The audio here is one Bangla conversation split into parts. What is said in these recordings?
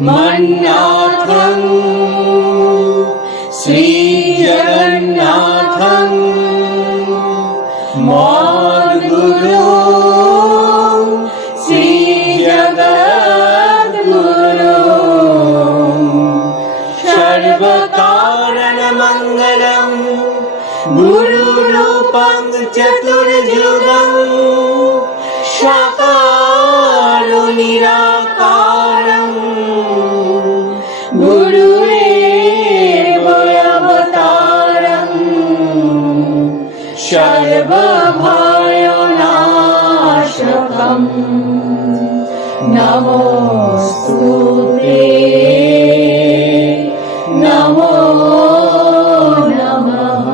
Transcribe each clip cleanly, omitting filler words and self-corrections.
मन्नाथं श्रीजगन्नाथं मद्गुरुं श्रीजगद्गुरुं सर्वकारणमङ्गलं गुरुरूपं चतुर्भुजं साकारं निराकारं गुरुरेव अवतारं सर्वभयनाशकं नमोस्तुते नमो नमः।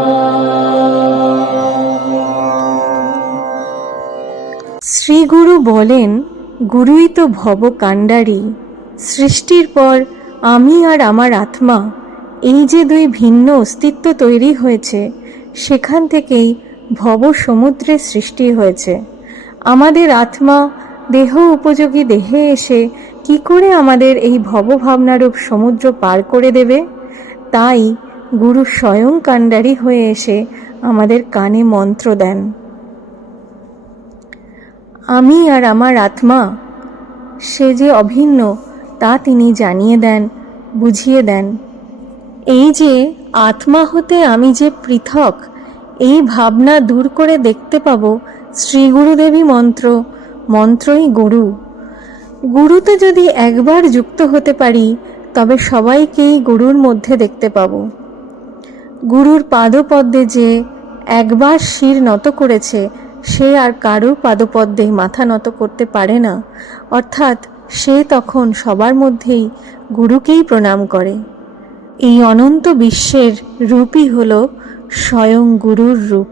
শ্রীগুরু বলেন, গুরুই তো ভবকাণ্ডারী। সৃষ্টির পর আমি আর আমার আত্মা, এই যে দুই ভিন্ন অস্তিত্ব তৈরি হয়েছে, সেখান থেকেই ভব সমুদ্রের সৃষ্টি হয়েছে। আমাদের আত্মা দেহ উপযোগী দেহে এসে কি করে আমাদের এই ভবভাবনারূপ সমুদ্র পার করে দেবে? তাই গুরু স্বয়ং কাণ্ডারী হয়ে এসে আমাদের কানে মন্ত্র দেন। আমি আর আমার আত্মা সে যে অভিন্ন তা তিনি জানিয়ে দেন, বুঝিয়ে দেন। এই যে আত্মা হতে আমি যে পৃথক, এই ভাবনা দূর করে দেখতে পাব শ্রী গুরুদেবী মন্ত্র, মন্ত্রই গুরু। গুরুতে যদি একবার যুক্ত হতে পারি তবে সবাইকেই গুরুর মধ্যে দেখতে পাব। গুরুর পাদপদ্মে যে একবার শির নত করেছে সে আর কারুর পাদপদ্মে মাথা নত করতে পারে না, অর্থাৎ সে তখন সবার মধ্যেই গুরুকেই প্রণাম করে। এই অনন্ত বিশ্বের রূপই হল স্বয়ং গুরুর রূপ।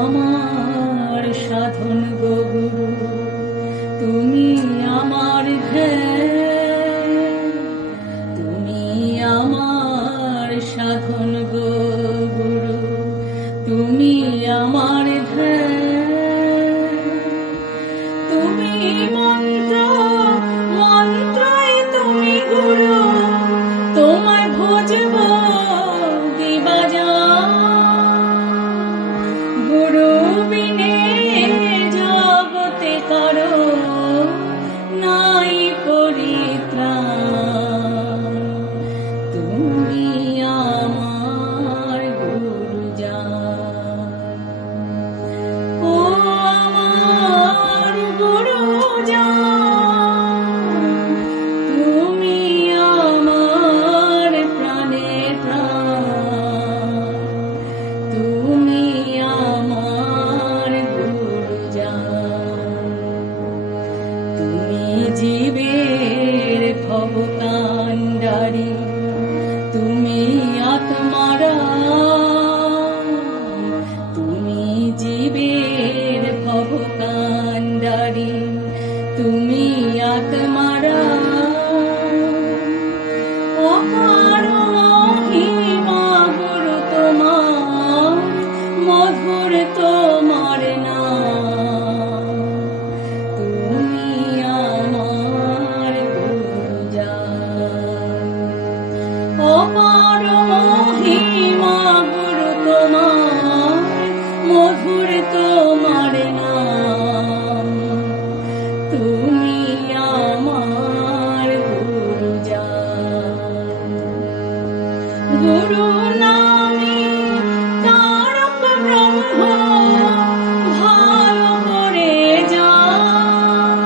আমার সাধন গো গুরু, তুমি আমার ধ্যান, তুমি আমার সাধন গো গুরু, তুমি আমার ধ্যান, তুমি মন্ত্র, মন্ত্রই তুমি গুরু, তোমায় ভজব দিবাজান। গুরু বিনে জগতে করো নাই পরিত্রাণ, তুমি আমার গুরুজান। ও আমার গুরুজান, তুমি আমার প্রাণের প্রাণ, তুমি আমার গুরুজান। তুমি জীবের ভবকাণ্ডারী, তুমি আত্মারা, তুমি জীবের ভবকাণ্ডারী, তুমি আত্মারা। অপার মহিমা গুরু তোমার, মধুর তোমার নাম, তুমি আমার গুরুজান। অপার মহিমা গুরু তোমার, মধুর তোমার নাম, তুমি আমার গুরুজান। গুরু নামে তারক ব্রহ্ম ভালো করে জান,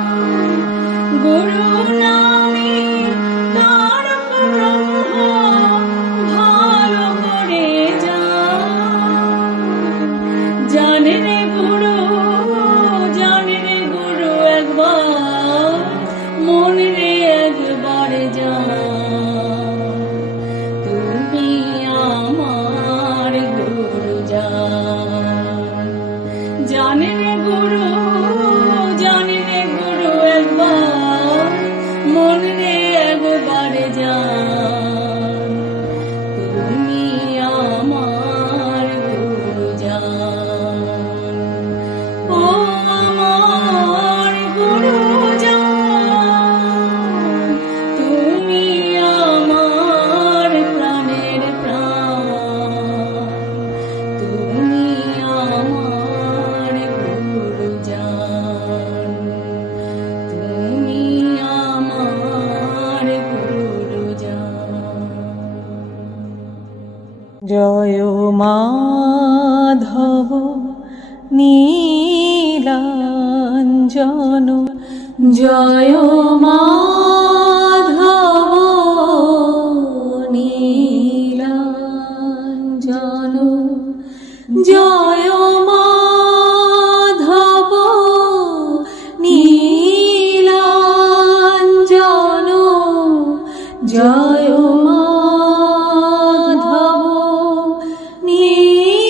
গুরু নামে তারক ব্রহ্ম জয় মাধব নীলাঞ্জন, জয় মাধব নীলাঞ্জন, জয় মাধব নীলাঞ্জন, জয় মাধব নীলাঞ্জন,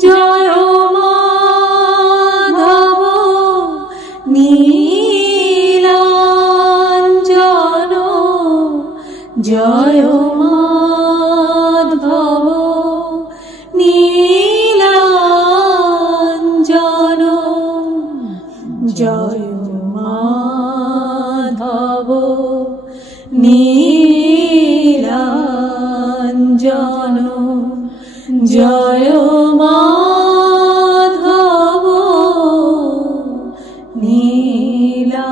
জয় মাধব নীলাঞ্জন, জয় মাধব নীলাঞ্জন, জয় মাধব নীলাঞ্জন, জয় মাধব নীলাঞ্জন।